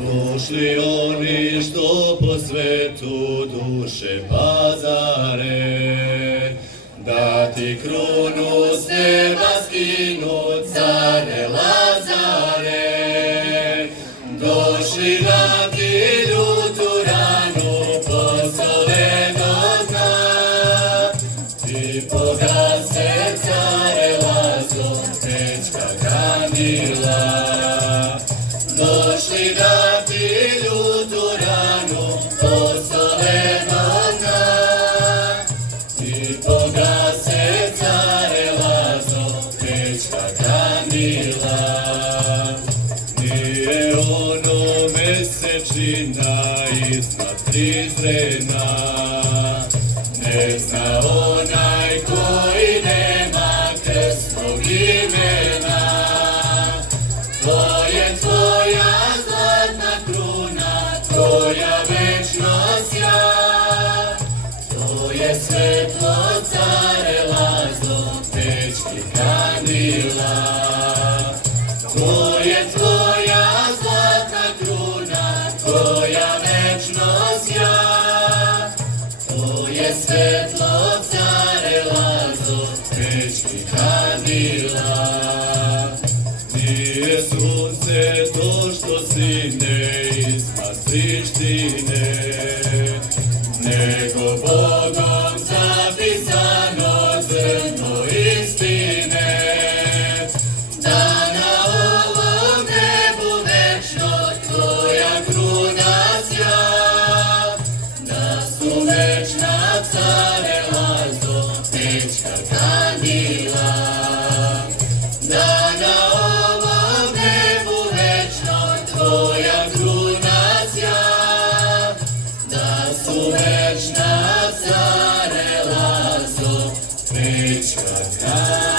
Došli oni što po svetu duše pazare, da ti krunu s neba skinu, care Lazare. Došli da ti ljutu ranu posole do dna, ti pogase, care Lazo, pečka kandila. Došli da ti ljutu ranu posole do dna, ti pogase, care Lazo, pečka kandila. Nije ono mesečina iznad Prizrena, ne zna onaj koji nema krstnog imena. To je tvoja zlatna kruna, tvoja večnost ja, to je svetlo, care Lazo, pečki kandila. To je tvoja zlatna kruna, tvoja večnost ja, to je svetlo, care Lazo, pečki kandila. Nije sunce to što sine iznad Prištine, nego Bogom zapisano zrno istine. Da na ovom nebu večno tvoja kruna sja, da su večna, care Lazo, pečka kandila. Da na ovom nebu večno tvoja kruna sja, da su večna, care Lazo, pečka kandila.